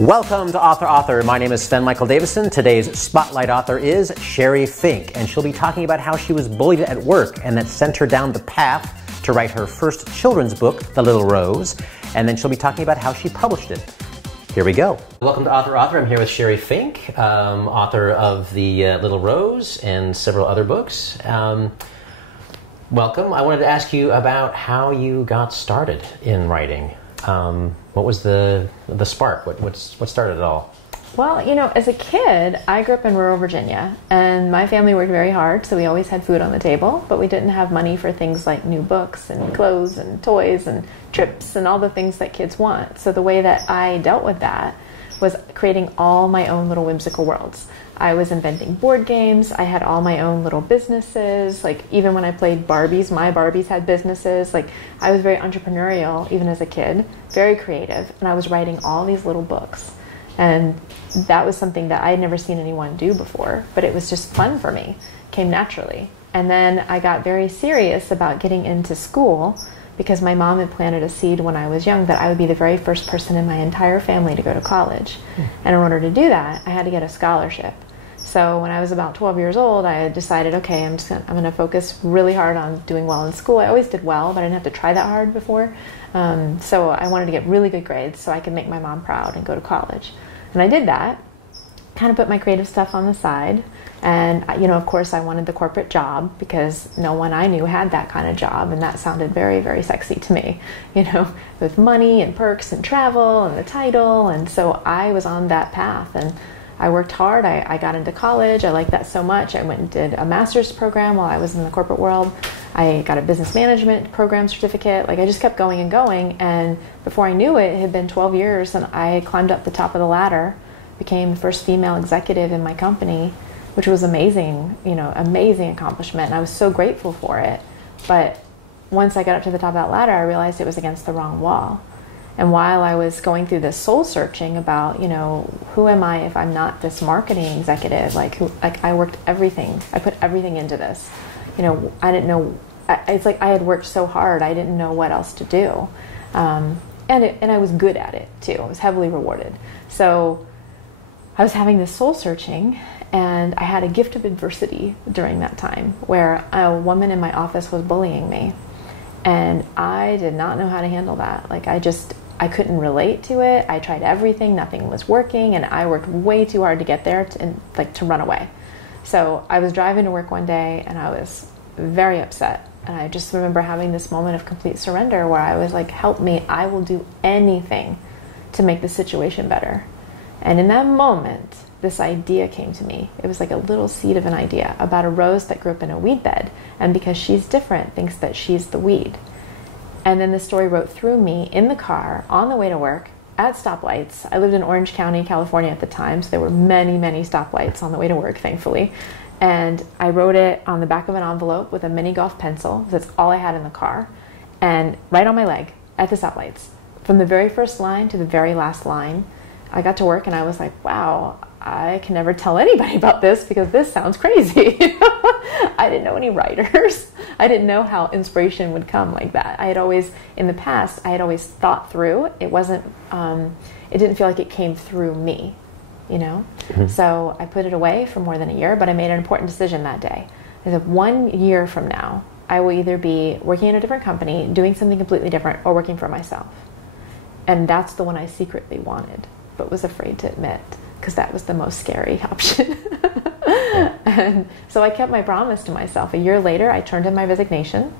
Welcome to Author. My name is Sven Davison. Today's spotlight author is Sheri Fink, and she'll be talking about how she was bullied at work and that sent her down the path to write her first children's book, The Little Rose, and then she'll be talking about how she published it. Here we go. Welcome to Author. I'm here with Sheri Fink, author of The Little Rose and several other books. Welcome. I wanted to ask you about how you got started in writing. What was the spark? What started it all? Well, you know, as a kid, I grew up in rural Virginia, and my family worked very hard, so we always had food on the table, but we didn't have money for things like new books and clothes and toys and trips and all the things that kids want. So the way that I dealt with that was creating all my own little whimsical worlds. I was inventing board games. I had all my own little businesses. Like, even when I played Barbies, my Barbies had businesses. Like, I was very entrepreneurial, even as a kid, very creative, and I was writing all these little books. And that was something that I had never seen anyone do before, but it was just fun for me, came naturally. And then I got very serious about getting into school because my mom had planted a seed when I was young that I would be the very first person in my entire family to go to college. And in order to do that, I had to get a scholarship. So when I was about 12 years old, I had decided, okay, I'm going to focus really hard on doing well in school. I always did well, but I didn't have to try that hard before. So I wanted to get really good grades so I could make my mom proud and go to college. And I did that, kind of put my creative stuff on the side. And, you know, of course, I wanted the corporate job because no one I knew had that kind of job. And that sounded very, very sexy to me, you know, with money and perks and travel and the title. And so I was on that path. And I worked hard. I got into college. I liked that so much. I went and did a master's program while I was in the corporate world. I got a business management program certificate. Like, I just kept going and going. And before I knew it, it had been 12 years, and I climbed up the top of the ladder, became the first female executive in my company, which was amazing, you know, amazing accomplishment. And I was so grateful for it. But once I got up to the top of that ladder, I realized it was against the wrong wall. And while I was going through this soul searching about, you know, who am I if I'm not this marketing executive? Like, I worked everything. I put everything into this. You know, I didn't know. It's like I had worked so hard. I didn't know what else to do. And I was good at it too. I was heavily rewarded. So I was having this soul searching, and I had a gift of adversity during that time where a woman in my office was bullying me. And I did not know how to handle that. Like, I couldn't relate to it. I tried everything. Nothing was working. And I worked way too hard to get there to run away. So I was driving to work one day, and I was very upset. And I just remember having this moment of complete surrender where I was like, help me. I will do anything to make the situation better. And in that moment, this idea came to me. It was like a little seed of an idea about a rose that grew up in a weed bed, and because she's different, thinks that she's the weed. And then the story wrote through me in the car on the way to work at stoplights. I lived in Orange County, California at the time, so there were many, many stoplights on the way to work, thankfully. And I wrote it on the back of an envelope with a mini golf pencil. That's all I had in the car. And right on my leg at the stoplights. From the very first line to the very last line, I got to work and I was like, wow, I can never tell anybody about this because this sounds crazy. I didn't know any writers. I didn't know how inspiration would come like that. I had always, in the past, I had always thought through. It wasn't, it didn't feel like it came through me, you know? Mm-hmm. So I put it away for more than a year, but I made an important decision that day. I said, 1 year from now, I will either be working in a different company, doing something completely different, or working for myself. And that's the one I secretly wanted, but was afraid to admit, because that was the most scary option. And so I kept my promise to myself. A year later, I turned in my resignation,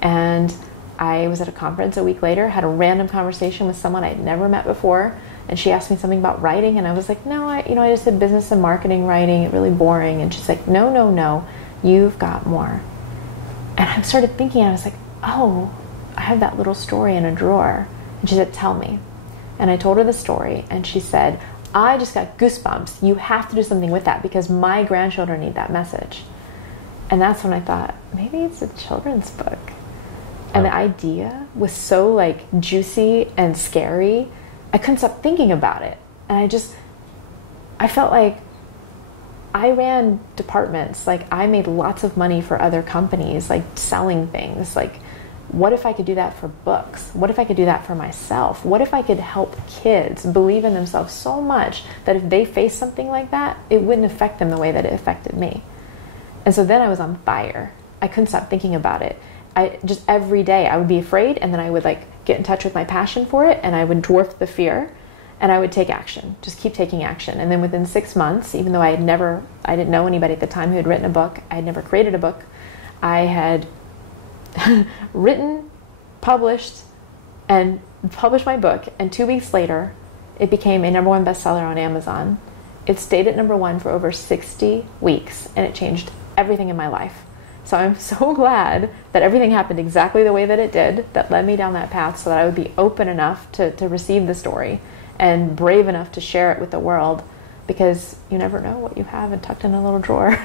and I was at a conference a week later, had a random conversation with someone I'd never met before, and she asked me something about writing, and I was like, no, I just did business and marketing writing, really boring. And she's like, no, you've got more. And I started thinking, I was like, oh, I have that little story in a drawer. And she said, tell me. And I told her the story, and she said, I just got goosebumps. You have to do something with that because my grandchildren need that message. And that's when I thought, maybe it's a children's book. And the idea was so like juicy and scary, I couldn't stop thinking about it. And I felt like I ran departments. Like, I made lots of money for other companies, like selling things, like what if I could do that for books? What if I could do that for myself? What if I could help kids believe in themselves so much that if they face something like that, it wouldn't affect them the way that it affected me? And so then I was on fire. I couldn't stop thinking about it. I just every day I would be afraid, and then I would like get in touch with my passion for it, and I would dwarf the fear, and I would take action, just keep taking action. And then within 6 months, even though I didn't know anybody at the time who had written a book, I had never created a book, I had written, published my book, and 2 weeks later, it became a #1 bestseller on Amazon. It stayed at #1 for over 60 weeks, and it changed everything in my life. So I'm so glad that everything happened exactly the way that it did, that led me down that path so that I would be open enough to receive the story and brave enough to share it with the world, because you never know what you have tucked in a little drawer.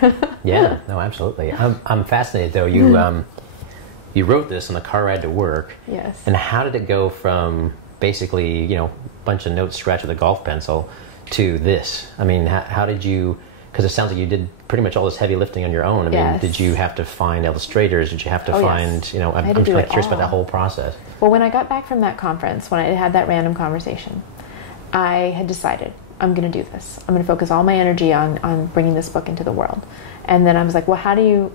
Yeah, no, absolutely. I'm fascinated, though. You wrote this on the car ride to work. Yes. And how did it go from basically, a bunch of notes scratched with a golf pencil to this? I mean, how did you... Because it sounds like you did pretty much all this heavy lifting on your own. I mean, did you have to find illustrators? Did you have to find, I'm really curious about that whole process. Well, when I got back from that conference, when I had that random conversation, I had decided, I'm going to do this. I'm going to focus all my energy on bringing this book into the world. And then I was like, well, how do you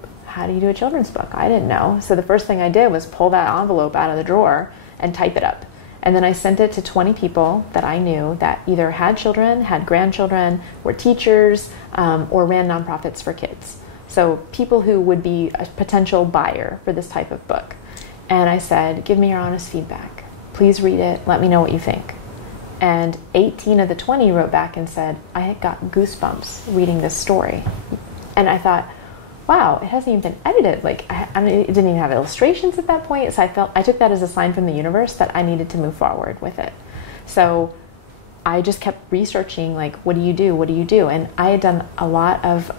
do a children's book? I didn't know. So the first thing I did was pull that envelope out of the drawer and type it up. And then I sent it to 20 people that I knew that either had children, had grandchildren, were teachers, or ran nonprofits for kids. So people who would be a potential buyer for this type of book. And I said, give me your honest feedback. Please read it. Let me know what you think. And 18 of the 20 wrote back and said, I had got goosebumps reading this story. And I thought, wow, it hasn't even been edited. Like, I mean, it didn't even have illustrations at that point. So I took that as a sign from the universe that I needed to move forward with it. So I just kept researching, like, what do you do? What do you do? And I had done a lot of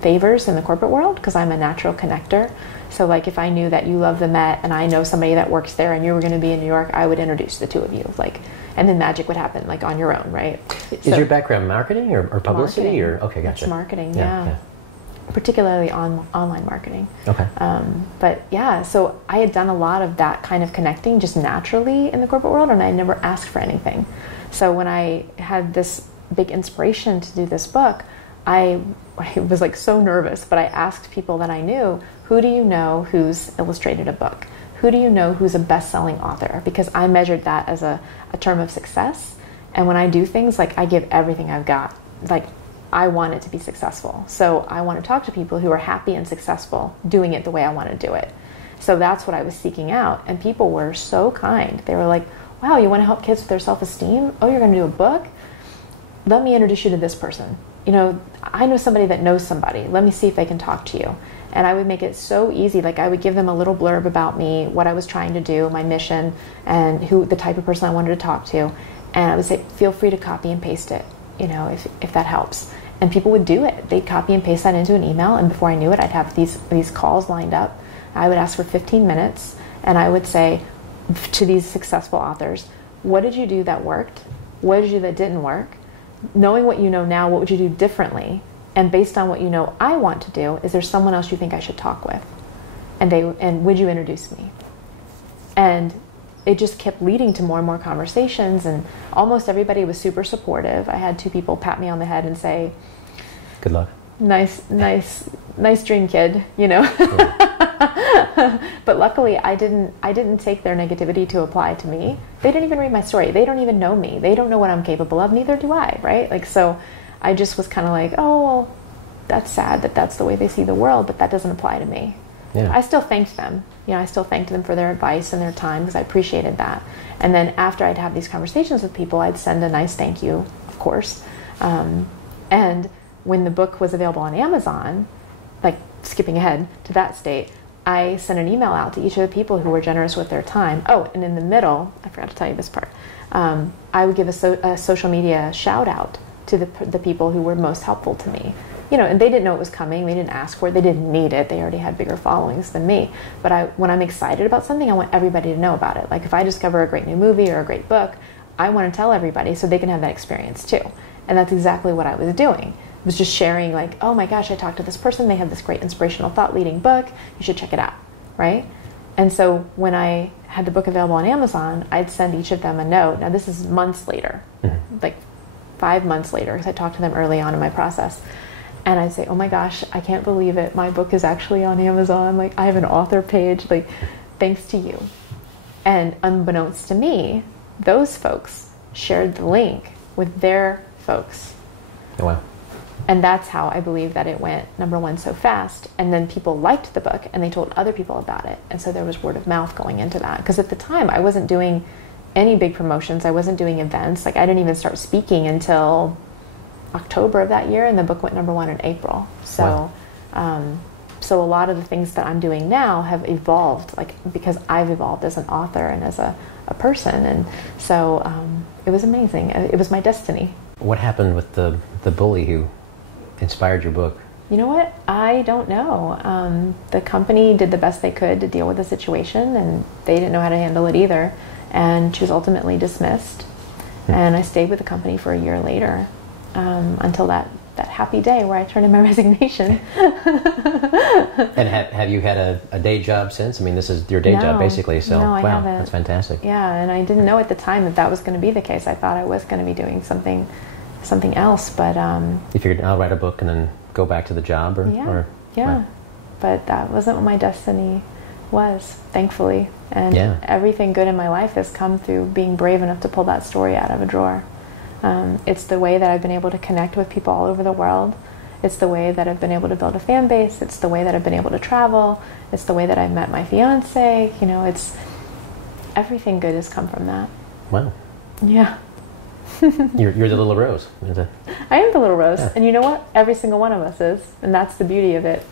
favors in the corporate world because I'm a natural connector. So, like, if I knew that you love the Met and I know somebody that works there and you were going to be in New York, I would introduce the two of you. Like, and then magic would happen, like, on your own, right? Is your background marketing or publicity? Marketing. Or okay, gotcha. It's marketing, yeah. Particularly online marketing. Okay. But yeah, so I had done a lot of that kind of connecting just naturally in the corporate world, and I never asked for anything. So when I had this big inspiration to do this book, I was like so nervous, but I asked people that I knew, who do you know who's illustrated a book? Who do you know who's a best-selling author? Because I measured that as a term of success. And when I do things, like, I give everything I've got. Like, I want it to be successful. So I want to talk to people who are happy and successful doing it the way I want to do it. So that's what I was seeking out. And people were so kind. They were like, wow, you want to help kids with their self-esteem? Oh, you're going to do a book? Let me introduce you to this person. I know somebody that knows somebody. Let me see if they can talk to you. And I would make it so easy. Like, I would give them a little blurb about me, what I was trying to do, my mission, and the type of person I wanted to talk to. And I would say, feel free to copy and paste it, if that helps. And people would do it. They'd copy and paste that into an email, and before I knew it, I'd have these calls lined up. I would ask for 15 minutes, and I would say to these successful authors, what did you do that worked? What did you do that didn't work? Knowing what you know now, what would you do differently? And based on what you know I want to do, is there someone else you think I should talk with? And would you introduce me? And it just kept leading to more and more conversations, and almost everybody was super supportive. I had 2 people pat me on the head and say, good luck. Nice dream, kid, Yeah. But luckily I didn't take their negativity to apply to me. They didn't even read my story. They don't even know me. They don't know what I'm capable of, neither do I, right? Like, so I just was kind of like, oh, well, that's sad that that's the way they see the world, but that doesn't apply to me. Yeah. I still thanked them. I still thanked them for their advice and their time, because I appreciated that. And then after I'd have these conversations with people, I'd send a nice thank you, of course. And when the book was available on Amazon, like, skipping ahead to that state, I sent an email out to each of the people who were generous with their time. Oh, and in the middle, I forgot to tell you this part, I would give a social media shout out to the people who were most helpful to me. And they didn't know it was coming. They didn't ask for it. They didn't need it. They already had bigger followings than me. But when I'm excited about something, I want everybody to know about it. Like, if I discover a great new movie or a great book, I want to tell everybody so they can have that experience too. And that's exactly what I was doing. I was just sharing, like, oh my gosh, I talked to this person. They have this great inspirational thought leading book. You should check it out, right? And so when I had the book available on Amazon, I'd send each of them a note. Now this is months later, like 5 months later, because I talked to them early on in my process. And I'd say, oh my gosh, I can't believe it. My book is actually on Amazon. Like, I have an author page, like, thanks to you. And unbeknownst to me, those folks shared the link with their folks. Oh, wow. And that's how I believe that it went #1 so fast. And then people liked the book and they told other people about it. And so there was word of mouth going into that. Because at the time, I wasn't doing any big promotions. I wasn't doing events. Like, I didn't even start speaking until October of that year, and the book went #1 in April. So, wow. So a lot of the things that I'm doing now have evolved, like, because I've evolved as an author and as a person, and so it was amazing. It was my destiny. What happened with the bully who inspired your book? You know what? I don't know. The company did the best they could to deal with the situation, and they didn't know how to handle it either. And she was ultimately dismissed, and I stayed with the company for a year later. Until that happy day where I turned in my resignation. And have you had a day job since? I mean, this is your day job basically, so no, I wow, haven't. that's fantastic. Yeah, and I didn't know at the time that that was going to be the case. I thought I was going to be doing something else, but you figured I'll write a book and then go back to the job, or yeah. But that wasn't what my destiny was, thankfully. And everything good in my life has come through being brave enough to pull that story out of a drawer. It's the way that I've been able to connect with people all over the world. It's the way that I've been able to build a fan base. It's the way that I've been able to travel. It's the way that I've met my fiance. You know, it's everything good has come from that. Wow. Yeah. You're the little rose. I am the little rose. Yeah. And you know what? Every single one of us is. And that's the beauty of it.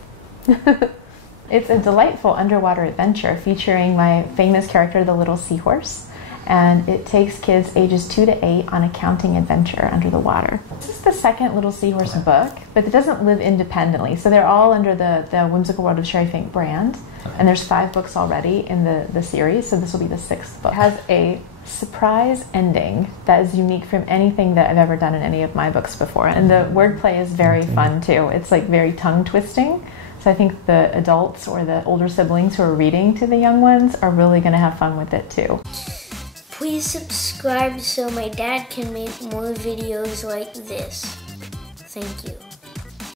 It's a delightful underwater adventure featuring my famous character, the little seahorse. And it takes kids ages 2 to 8 on a counting adventure under the water. This is the second Little Seahorse book, but it doesn't live independently. So they're all under the Whimsical World of Sheri Fink brand. And there's 5 books already in the series, so this will be the 6th book. It has a surprise ending that is unique from anything that I've ever done in any of my books before. And the wordplay is very fun too. It's like very tongue-twisting. So I think the adults or the older siblings who are reading to the young ones are really going to have fun with it too. Please subscribe so my dad can make more videos like this. Thank you.